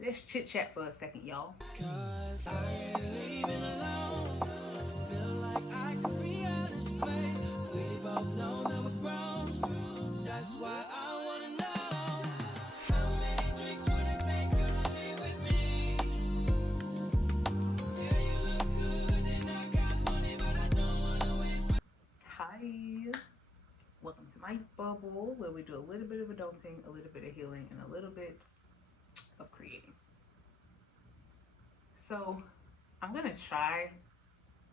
Let's chit chat for a second, y'all. Cause I ain't leaving alone. Feel like I could be honest, babe. We both know that we're grown. That's why I wanna know. How many drinks would it take you to be with me? Yeah, you look good and I got money, but I don't wanna waste my. Hi. Welcome to my bubble where we do a little bit of adulting, a little bit of healing, and a little bit of creating. So, I'm gonna try.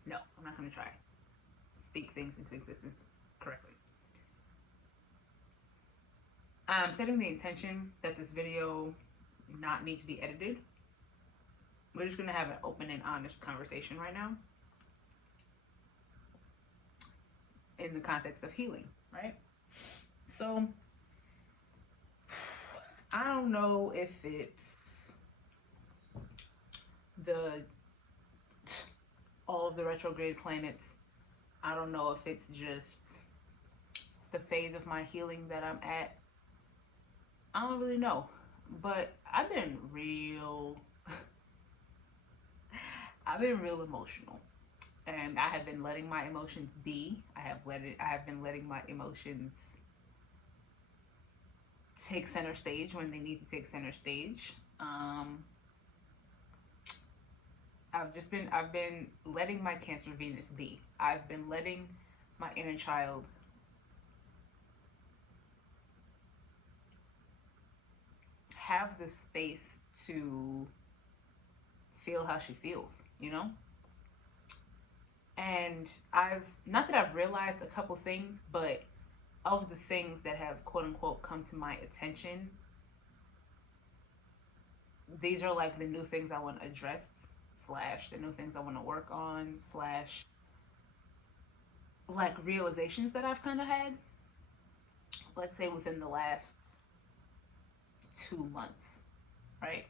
No, I'm not gonna try. Speak things into existence correctly. I'm setting the intention that this video not need to be edited. We're just gonna have an open and honest conversation right now in the context of healing, right? So I don't know if it's the all of the retrograde planets. I don't know if it's just the phase of my healing that I'm at. I don't really know. But I've been real emotional. And I have been letting my emotions be. I have been letting my emotions take center stage when they need to take center stage. I've been letting my Cancer Venus be. I've been letting my inner child have the space to feel how she feels, you know? And I've not that I've realized a couple things, but of the things that have quote unquote come to my attention, these are like the new things I want to address, slash the new things I want to work on, slash like realizations that I've kind of had, let's say within the last 2 months, right?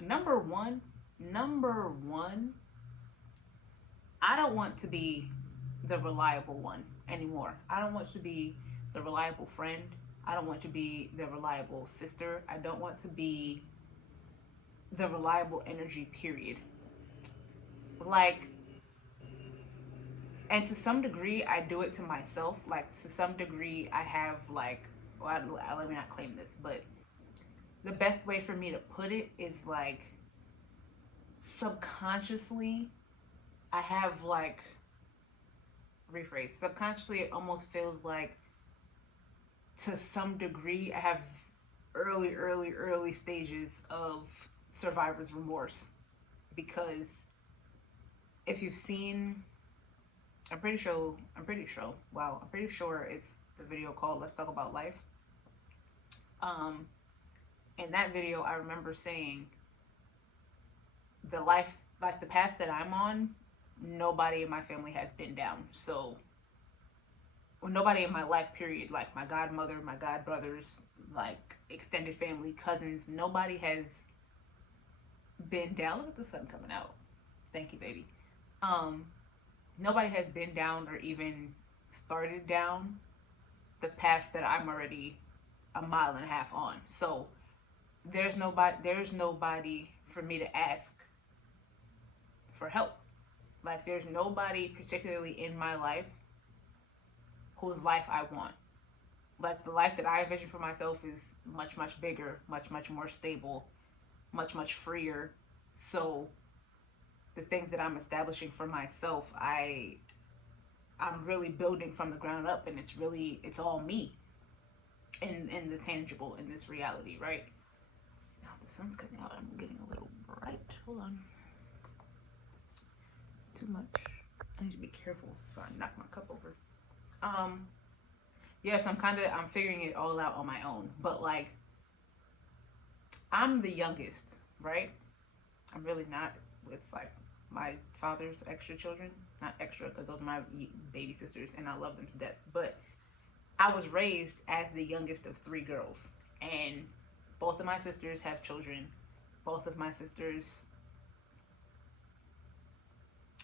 Number one, number one, I don't want to be the reliable one anymore. I don't want to be the reliable friend. I don't want to be the reliable sister. I don't want to be the reliable energy, period. Like, and to some degree, I do it to myself. Like, to some degree, I have, like, well, let me not claim this, but the best way for me to put it is like subconsciously, I have, like, rephrase, subconsciously, it almost feels like to some degree, I have early stages of survivor's remorse because if you've seen, I'm pretty sure it's the video called Let's Talk About Life. Um, in that video, I remember saying the life, like the path that I'm on, nobody in my family has been down. So, well, nobody in my life, period, like my godmother, my god brothers, like extended family, cousins, nobody has been down. Look at the sun coming out. Thank you, baby. Um, Nobody has been down or even started down the path that I'm already a mile and a half on. So there's nobody for me to ask for help. Like there's nobody particularly in my life whose life I want. Like the life that I envision for myself is much bigger, much more stable, much freer. So the things that I'm establishing for myself, I'm really building from the ground up, and it's all me in the tangible in this reality, right? Now the sun's coming out. I'm getting a little bright. Hold on. Too much. I need to be careful so I knock my cup over. Um, yes, I'm figuring it all out on my own, but like I'm the youngest, right? I'm really not with like my father's extra children. Not extra because those are my baby sisters and I love them to death. But I was raised as the youngest of three girls, and both of my sisters have children. Both of my sisters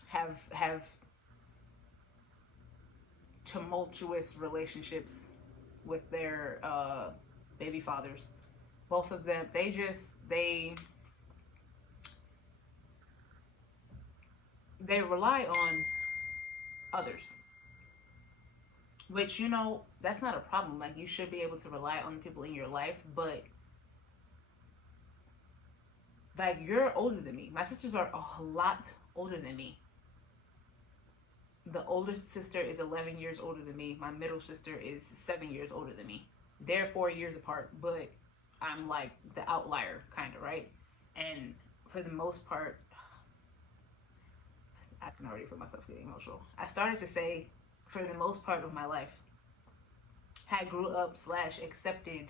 have tumultuous relationships with their baby fathers. Both of them, they rely on others, which that's not a problem. Like, you should be able to rely on the people in your life, but like, you're older than me. My sisters are a lot older than me. The oldest sister is 11 years older than me. My middle sister is 7 years older than me. They're 4 years apart, but I'm like the outlier, kind of, right? And for the most part, I can already feel myself getting emotional. I started to say, for the most part of my life, I grew up slash accepted.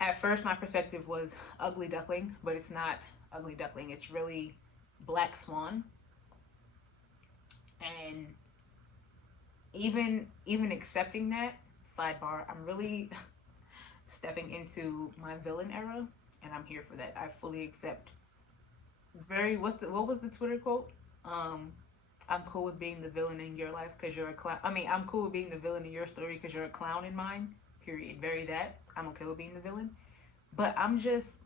At first, my perspective was ugly duckling, but it's not ugly duckling. It's really black swan. And even accepting that, sidebar, I'm really stepping into my villain era, and I'm here for that. I fully accept. What was the Twitter quote? Um, I'm cool with being the villain in your life because you're a clown. I mean, I'm cool with being the villain in your story because you're a clown in mine. Period. Very that. I'm okay with being the villain. But I'm just,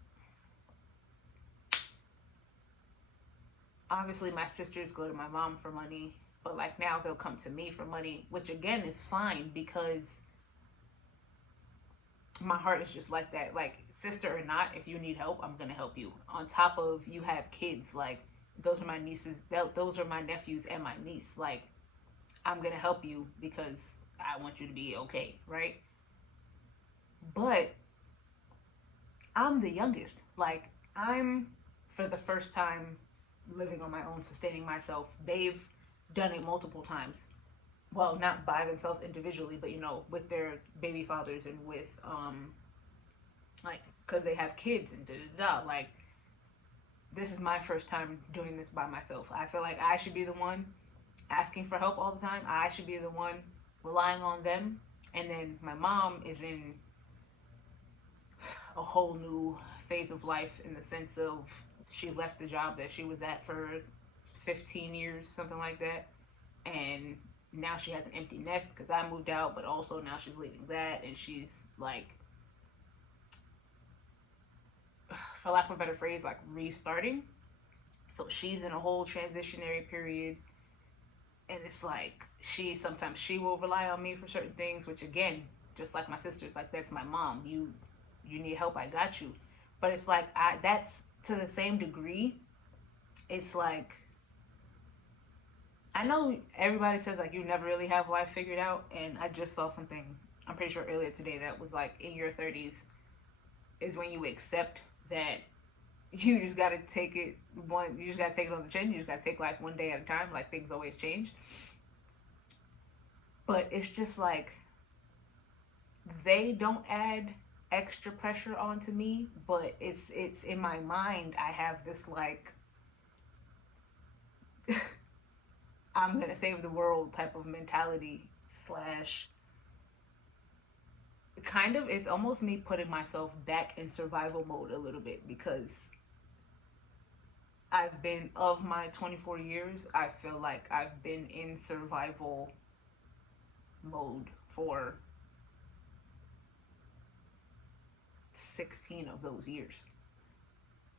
obviously my sisters go to my mom for money, but like now they'll come to me for money, which again is fine because my heart is just like that. Like, sister or not, if you need help, I'm gonna help you. On top of, you have kids, like, those are my nieces, those are my nephews and my niece. Like, I'm gonna help you because I want you to be okay, right? But I'm the youngest. Like, I'm, for the first time, living on my own, sustaining myself. They've done it multiple times. Well, not by themselves individually, but with their baby fathers and with like, because they have kids and da da da. Like, this is my first time doing this by myself. I feel like I should be the one asking for help all the time. I should be the one relying on them. And then my mom is in a whole new phase of life, in the sense of, she left the job that she was at for 15 years, something like that. And now she has an empty nest because I moved out, but also now she's leaving that, and she's like, for lack of a better phrase, like restarting. So she's in a whole transitionary period, and it's like, sometimes she will rely on me for certain things, which again, just like my sisters, like, that's my mom. You need help, I got you. But it's like, that's to the same degree. It's like, I know everybody says like you never really have life figured out, and I just saw something, I'm pretty sure earlier today, that was like, in your 30s is when you accept that you just gotta take it you just gotta take it on the chin. You just gotta take life one day at a time. Like, things always change. But it's just like, they don't add extra pressure onto me, but it's in my mind. I have this like, I'm gonna save the world type of mentality, slash, kind of, it's almost me putting myself back in survival mode a little bit, because I've been, of my 24 years, I feel like I've been in survival mode for 16 of those years.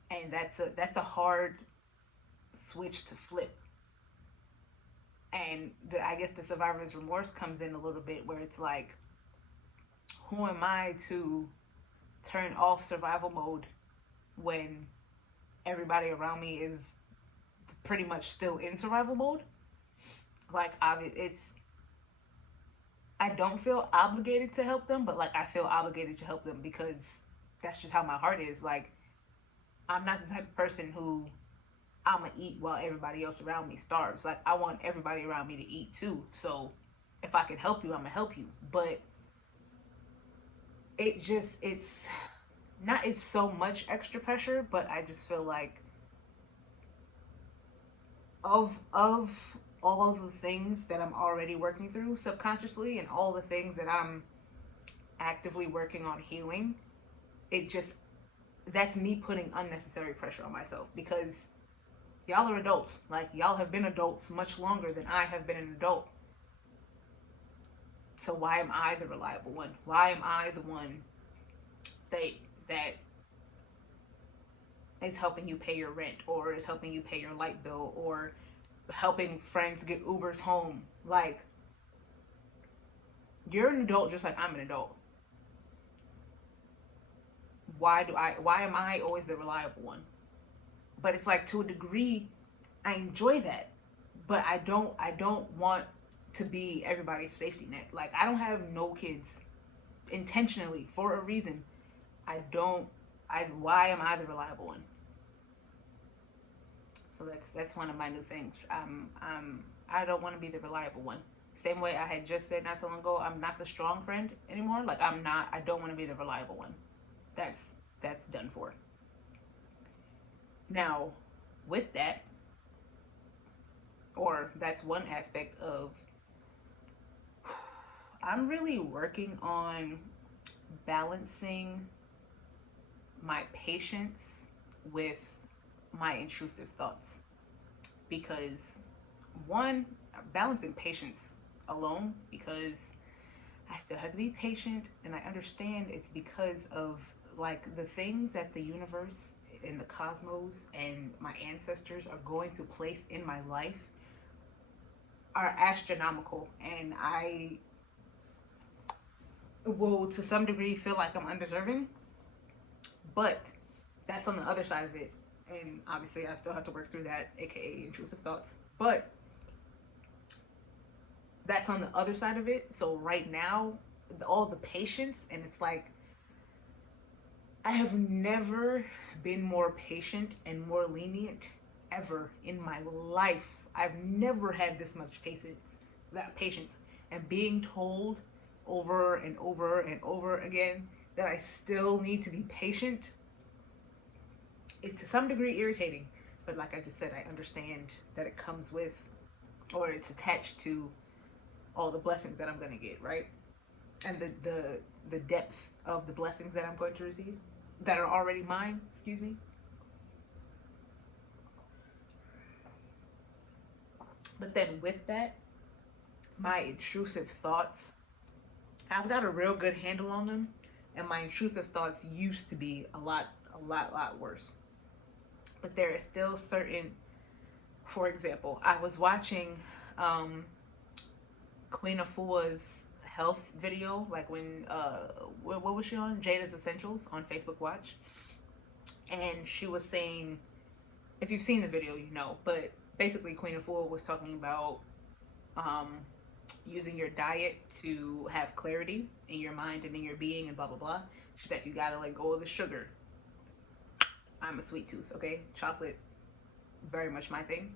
And that's a hard switch to flip. And I guess the survivor's remorse comes in a little bit, where it's like, who am I to turn off survival mode when everybody around me is pretty much still in survival mode? Like, I don't feel obligated to help them, but like, I feel obligated to help them because that's just how my heart is. Like, I'm not the type of person who, I'm gonna eat while everybody else around me starves. Like, I want everybody around me to eat too. So if I can help you, I'm gonna help you. But it's not, it's so much extra pressure, but I just feel like, of all the things that I'm already working through subconsciously, and all the things that I'm actively working on healing, it just, that's me putting unnecessary pressure on myself, because y'all are adults. Like, y'all have been adults much longer than I have been an adult. So why am I the reliable one? Why am I the one that that is helping you pay your rent, or is helping you pay your light bill, or helping friends get Ubers home? Like, you're an adult just like I'm an adult. Why am I always the reliable one? But it's like, to a degree, I enjoy that. But I don't want to be everybody's safety net. Like, I don't have no kids intentionally for a reason. I don't I Why am I the reliable one? So that's one of my new things. I don't want to be the reliable one. Same way I had just said not too long ago, I'm not the strong friend anymore. Like, I don't want to be the reliable one. That's done for. Now, with that, or that's one aspect of, I'm really working on balancing my patience with my intrusive thoughts. Because, one, balancing patience alone, because I still have to be patient, and I understand it's because of, like, the things that the universe and the cosmos and my ancestors are going to place in my life are astronomical, and I will to some degree feel like I'm undeserving, but that's on the other side of it. And obviously I still have to work through that, aka intrusive thoughts. But that's on the other side of it. So right now, all the patience, and it's like, I have never been more patient and more lenient ever in my life. I've never had this much patience, that patience, and being told over and over and over again that I still need to be patient is to some degree irritating. But like I just said, I understand that it comes with, or it's attached to, all the blessings that I'm gonna get, right? And the depth of the blessings that I'm going to receive that are already mine, excuse me. But then with that, my intrusive thoughts, I've got a real good handle on them, and my intrusive thoughts used to be a lot worse. But there is still certain, for example, I was watching um, Queen Afua's health video, like when what was she on? Jada's Essentials on Facebook Watch, and she was saying, if you've seen the video, you know, but basically Queen Afua was talking about um, using your diet to have clarity in your mind and in your being and blah blah blah. She said you gotta let go of the sugar. I'm a sweet tooth, okay? Chocolate, very much my thing.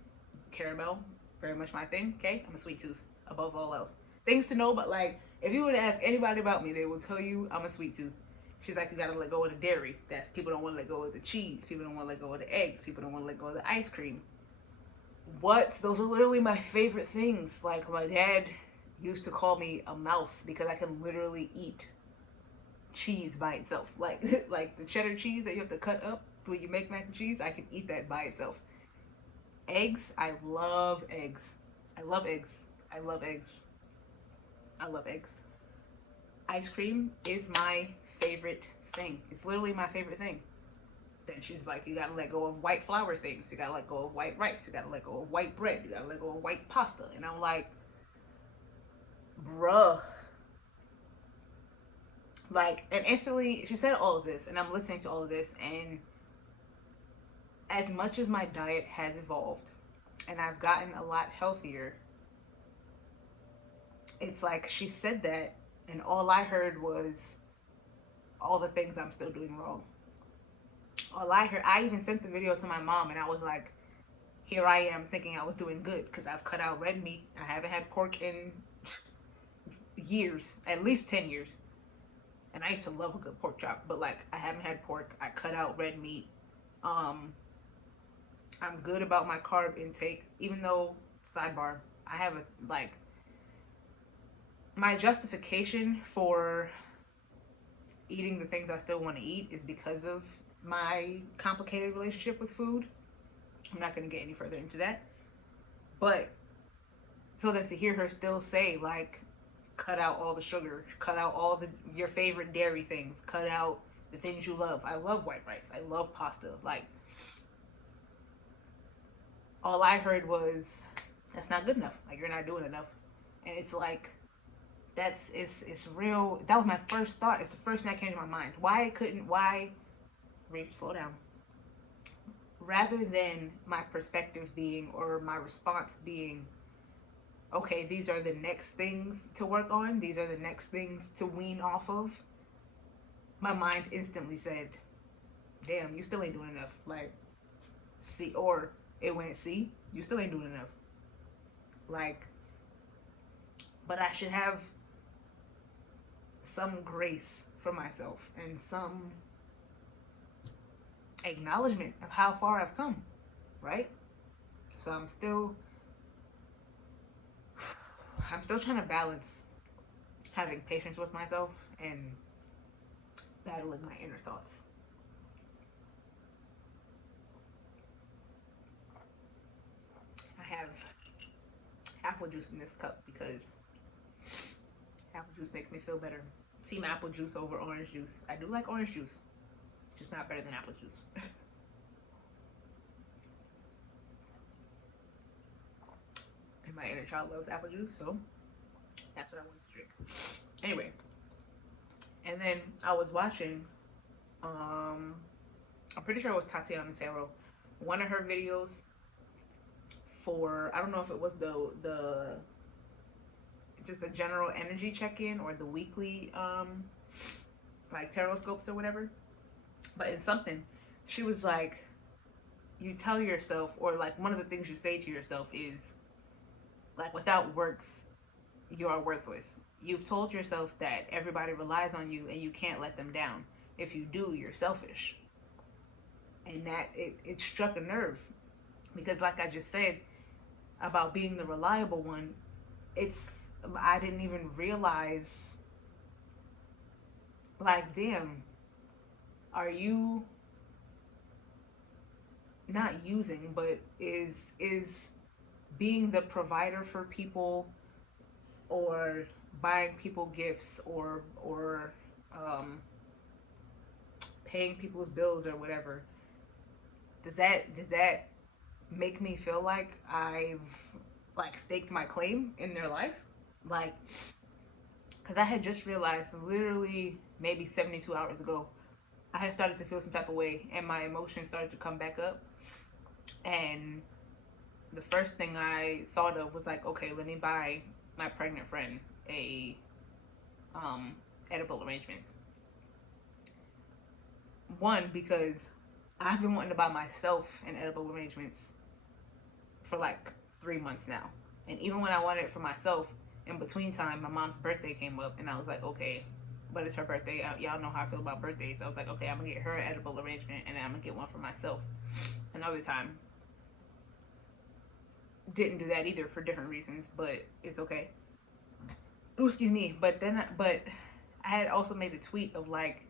Caramel, very much my thing, okay? I'm a sweet tooth above all else. Things to know, but like, if you were to ask anybody about me, they will tell you I'm a sweet tooth. She's like, you gotta let go of the dairy. That's, people don't want to let go of the cheese. People don't want to let go of the eggs. People don't want to let go of the ice cream. What? Those are literally my favorite things. Like, my dad used to call me a mouse because I can literally eat cheese by itself. Like like the cheddar cheese that you have to cut up when you make mac and cheese, I can eat that by itself. Eggs, I love eggs. I love eggs. I love eggs. I love eggs. Ice cream is my favorite thing. It's literally my favorite thing. Then she's like, you gotta let go of white flour things. You gotta let go of white rice. You gotta let go of white bread. You gotta let go of white pasta. And I'm like, bruh. Like, and instantly, she said all of this, and I'm listening to all of this, and as much as my diet has evolved, and I've gotten a lot healthier, it's like she said that, and all I heard was all the things I'm still doing wrong. All I heard, I even sent the video to my mom, and I was like, here I am thinking I was doing good because I've cut out red meat. I haven't had pork in years, at least 10 years. And I used to love a good pork chop, but like, I haven't had pork. I cut out red meat. Um, I'm good about my carb intake, even though, sidebar, I have a, like, my justification for eating the things I still want to eat is because of my complicated relationship with food. I'm not going to get any further into that. But so then to hear her still say, like, cut out all the sugar, cut out all the your favorite dairy things, cut out the things you love. I love white rice. I love pasta. Like, all I heard was that's not good enough. Like, you're not doing enough. And it's like, it's real. That was my first thought. It's the first thing that came to my mind. Why slow down. Rather than my perspective being, or my response being, okay, these are the next things to work on, these are the next things to wean off of, my mind instantly said, damn, you still ain't doing enough. Like, see, or it went, see, you still ain't doing enough. Like, but I should have some grace for myself and some acknowledgement of how far I've come, right? So I'm still trying to balance having patience with myself and battling my inner thoughts. I have apple juice in this cup because apple juice makes me feel better. Team apple juice over orange juice. I do like orange juice, just not better than apple juice. And my inner child loves apple juice, so that's what I wanted to drink. Anyway, and then I was watching, I'm pretty sure it was Tatiana Taro, one of her videos for, I don't know if it was the just a general energy check-in or the weekly like tarot scopes or whatever, but in something she was like, you tell yourself, or like one of the things you say to yourself is like, without works you are worthless. You've told yourself that everybody relies on you and you can't let them down. If you do, you're selfish. And that it struck a nerve, because like I just said about being the reliable one, it's, I didn't even realize, like, damn, are you not using, but is being the provider for people, or buying people gifts, or paying people's bills or whatever, does that make me feel like I've like staked my claim in their life? Like, because I had just realized literally maybe 72 hours ago, I had started to feel some type of way and my emotions started to come back up. And the first thing I thought of was like, okay, let me buy my pregnant friend a edible arrangements. One, because I've been wanting to buy myself an edible arrangements for like 3 months now. And even when I wanted it for myself, in between time, my mom's birthday came up, and I was like, okay, but it's her birthday. Y'all know how I feel about birthdays. So I was like, okay, I'm gonna get her an edible arrangement, and then I'm gonna get one for myself. Another time, didn't do that either for different reasons, but it's okay. Ooh, excuse me. But I had also made a tweet of like,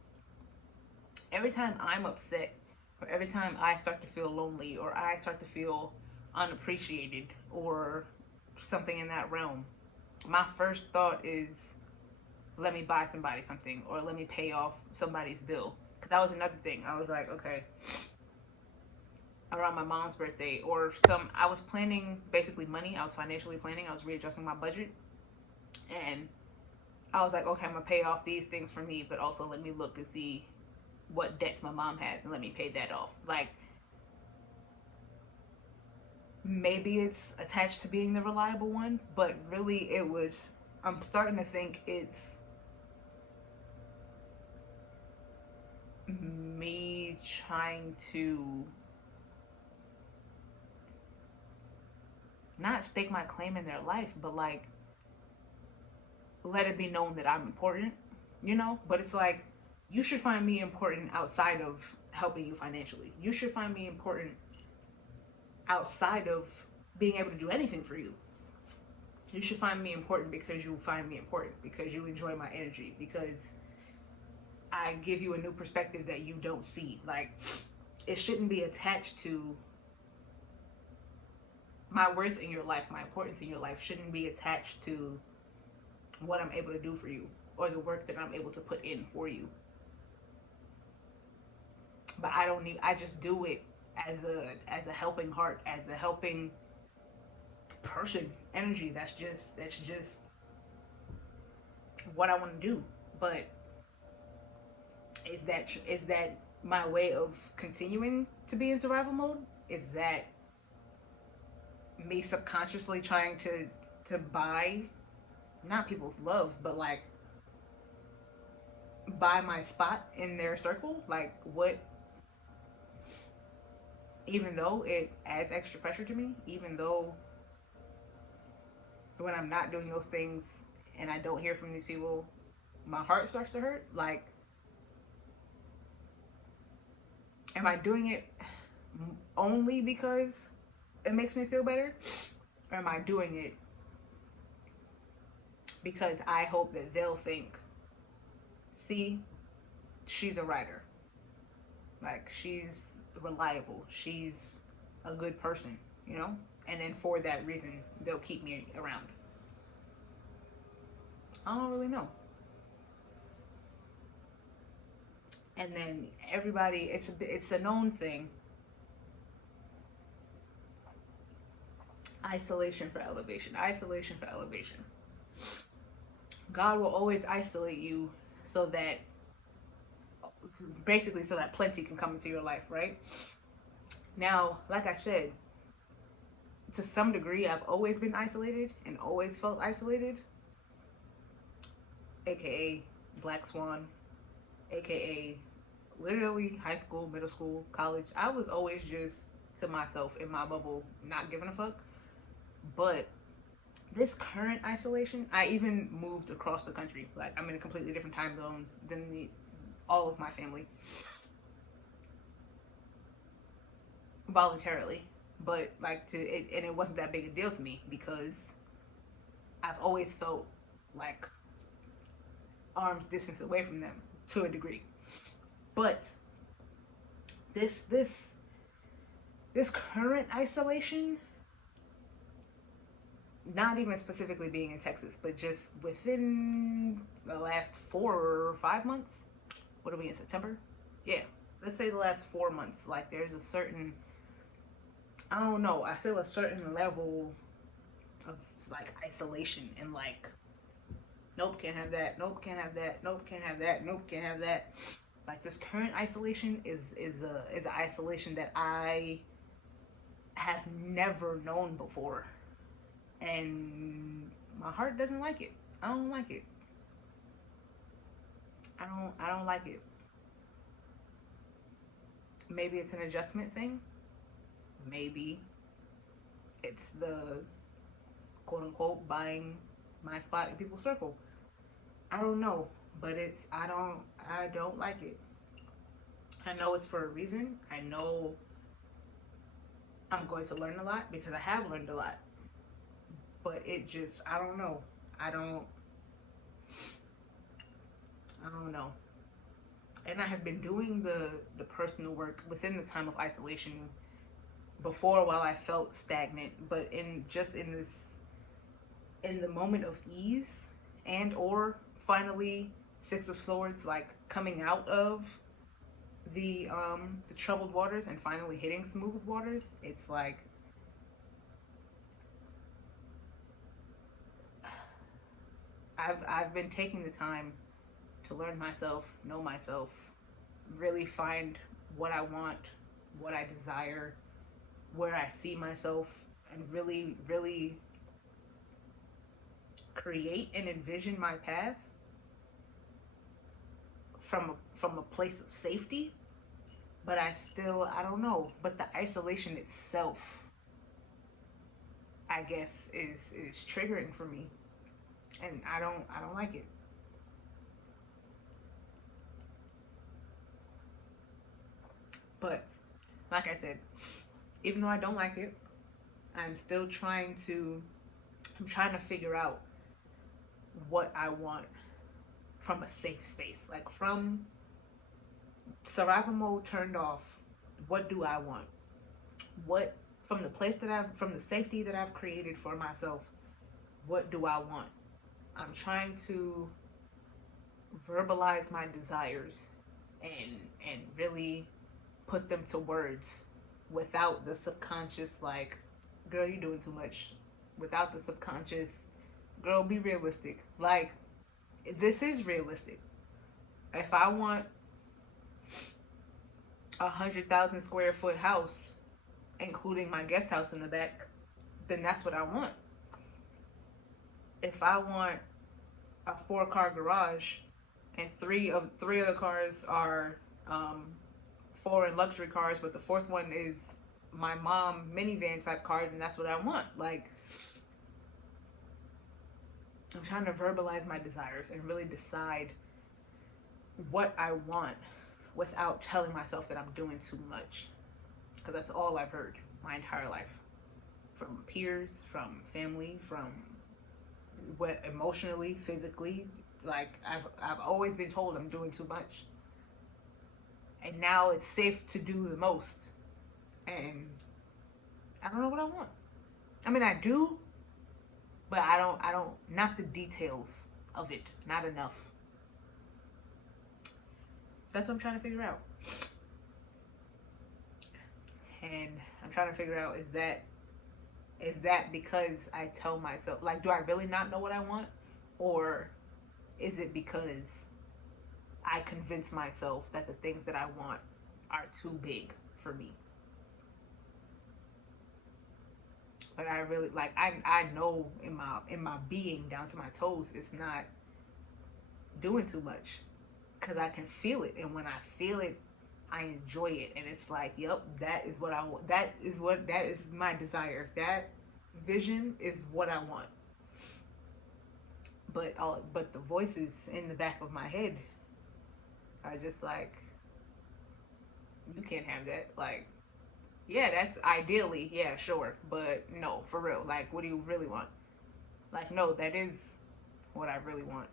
every time I'm upset, or every time I start to feel lonely, or I start to feel unappreciated, or something in that realm, my first thought is, let me buy somebody something, or let me pay off somebody's bill. Because that was another thing. I was like, okay, around my mom's birthday, or I was planning basically money. I was financially planning. I was readjusting my budget. And I was like, okay, I'm going to pay off these things for me, but also let me look and see what debts my mom has and let me pay that off. Like, maybe it's attached to being the reliable one, but really it was, I'm starting to think it's me trying to not stake my claim in their life, but like, let it be known that I'm important, you know? But it's like, you should find me important outside of helping you financially. You should find me important outside of being able to do anything for you. You should find me important because you find me important, because you enjoy my energy, because I give you a new perspective that you don't see. Like, it shouldn't be attached to my worth in your life. My importance in your life shouldn't be attached to what I'm able to do for you or the work that I'm able to put in for you. But I don't need, I just do it as a helping heart, as a helping person energy. That's just what I want to do. But is that my way of continuing to be in survival mode? Is that me subconsciously trying to buy not people's love, but like buy my spot in their circle? Like what, even though it adds extra pressure to me, even though when I'm not doing those things and I don't hear from these people, my heart starts to hurt. Like, am I doing it only because it makes me feel better? Or am I doing it because I hope that they'll think, see, she's a writer. Like, she's reliable. She's a good person, you know? And then for that reason, they'll keep me around. I don't really know. And then everybody, it's a known thing. Isolation for elevation. Isolation for elevation. God will always isolate you so that basically so that plenty can come into your life, right? Now, like I said, to some degree I've always been isolated and always felt isolated, aka Black Swan, aka literally high school, middle school, college. I was always just to myself in my bubble, not giving a fuck. But this current isolation, I even moved across the country. Like I'm in a completely different time zone than all of my family voluntarily. But like to it, and it wasn't that big a deal to me because I've always felt like arm's distance away from them to a degree. But this this this current isolation, not even specifically being in Texas, but just within the last 4 or 5 months. What are we in September? Yeah, let's say the last 4 months. Like there's a certain, I don't know. I feel a certain level of like isolation and like, nope, can't have that. Nope, can't have that. Nope, can't have that. Nope, can't have that. Like this current isolation is an isolation that I have never known before, and my heart doesn't like it. I don't like it. I don't like it. Maybe it's an adjustment thing. Maybe it's the quote unquote buying my spot in people's circle. I don't know, but I don't like it. I know it's for a reason. I know I'm going to learn a lot because I have learned a lot. But it just I don't know. I don't I don't know. And I have been doing the personal work within the time of isolation before while I felt stagnant, but in the moment of ease and or finally Six of Swords, like coming out of the troubled waters and finally hitting smooth waters, it's like I've been taking the time to learn myself, know myself, really find what I want, what I desire, where I see myself, and really, really create and envision my path from a place of safety. But I don't know. But the isolation itself, I guess, is triggering for me, and I don't like it. But like I said, even though I don't like it, I'm still I'm trying to figure out what I want from a safe space. Like from survival mode turned off, what do I want? What from the safety that I've created for myself, what do I want? I'm trying to verbalize my desires and really put them to words without the subconscious like, girl, you're doing too much. Without the subconscious, girl, be realistic. Like, this is realistic. If I want 100,000 square foot house, including my guest house in the back, then that's what I want. If I want a 4 car garage and three of the cars are um, foreign luxury cars, but the fourth one is my mom minivan type car, then that's what I want. Like, I'm trying to verbalize my desires and really decide what I want without telling myself that I'm doing too much. Because that's all I've heard my entire life from peers, from family, from what emotionally, physically. Like, I've always been told I'm doing too much. And now it's safe to do the most. And I don't know what I want. I mean, I do, but I don't, not the details of it. Not enough. That's what I'm trying to figure out. And I'm trying to figure out, is that because I tell myself, like, do I really not know what I want? Or is it because I convince myself that the things that I want are too big for me? But I really, like, I know in my being down to my toes, it's not doing too much, because I can feel it, and when I feel it, I enjoy it, and it's like, yep, that is what I want. That is my desire. That vision is what I want. But the voices in the back of my head are just like, you can't have that. Like, yeah, that's ideally, yeah, sure, but no, for real. Like, what do you really want? Like, no, that is what I really want.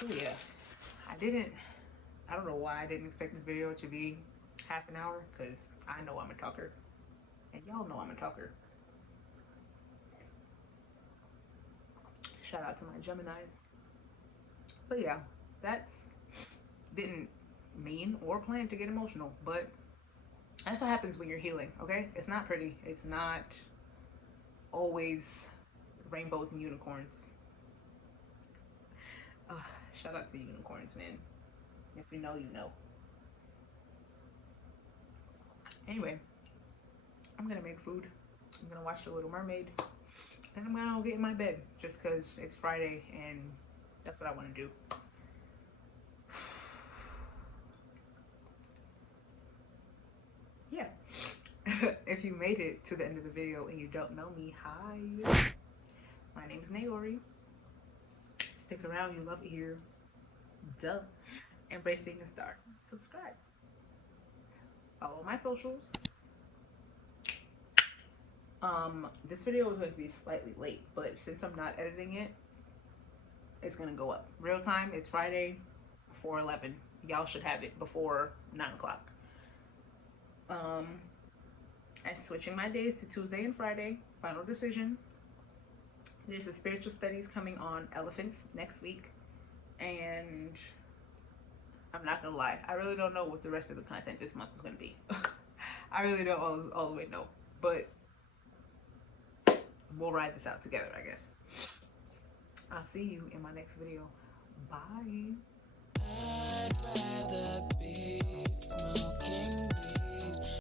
So yeah, I didn't. I don't know why I didn't expect this video to be half an hour, because I know I'm a talker, and y'all know I'm a talker. Shout out to my Geminis. But yeah, that's didn't mean or plan to get emotional, but that's what happens when you're healing. Okay, it's not pretty. It's not always rainbows and unicorns. Uh, Shout out to unicorns, man. If you know, you know. Anyway, I'm gonna make food. I'm gonna watch The Little Mermaid, and I'm gonna get in my bed just because it's Friday and that's what I want to do. Yeah. If you made it to the end of the video and you don't know me, hi. My name is Naori. Stick around, you love it here. Duh. Embrace being a star. Subscribe. Follow my socials. This video was going to be slightly late, but since I'm not editing it, it's gonna go up. Real time, it's Friday, 4:11. Y'all should have it before 9 o'clock. I'm switching my days to Tuesday and Friday. Final decision. There's a spiritual studies coming on elephants next week, and I'm not gonna lie, I really don't know what the rest of the content this month is gonna be. I really don't all the way know, but we'll ride this out together, I guess. I'll see you in my next video. Bye.